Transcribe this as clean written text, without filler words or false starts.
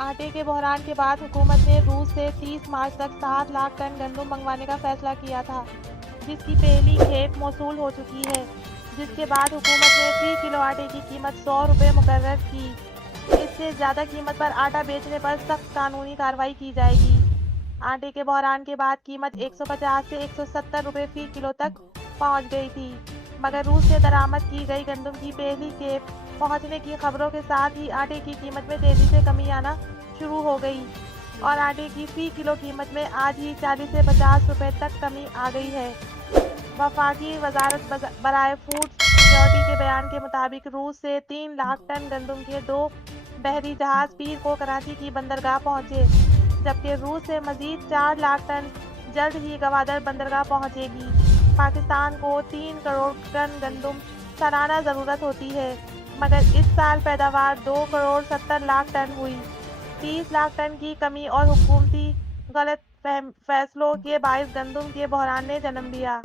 आटे के बहरान के बाद हुकूमत ने रूस से 30 मार्च तक 7 लाख टन गंदम मंगवाने का फैसला किया था, जिसकी पहली खेप मौसूल हो चुकी है, जिसके बाद हुकूमत ने फी किलो आटे की कीमत 100 रुपये मुकर्रर की। इससे ज़्यादा कीमत पर आटा बेचने पर सख्त कानूनी कार्रवाई की जाएगी। आटे के बहरान के बाद कीमत 150 से 170 रुपये फी किलो तक पहुंच गई थी, मगर रूस से दरामद की गई गंदम की पहली खेप पहुंचने की खबरों के साथ ही आटे की कीमत में तेज़ी से कमी आना शुरू हो गई और आटे की फी किलो कीमत में आज ही 40 से 50 रुपये तक कमी आ गई है। वफाकी वजारत बराए फूड सिक्योरिटी के बयान के मुताबिक रूस से 3 लाख टन गंदम के 2 बहरी जहाज पीर को कराची की बंदरगाह पहुंचे, जबकि रूस से मजीद 4 लाख टन जल्द ही गवादर बंदरगाह पहुंचेगी। पाकिस्तान को 3 करोड़ टन गंदम सालाना ज़रूरत होती है, मगर इस साल पैदावार 2 करोड़ 70 लाख टन हुई। 30 लाख टन की कमी और हुकूमती गलत फैसलों के बायस गंदम के बहरान ने जन्म लिया।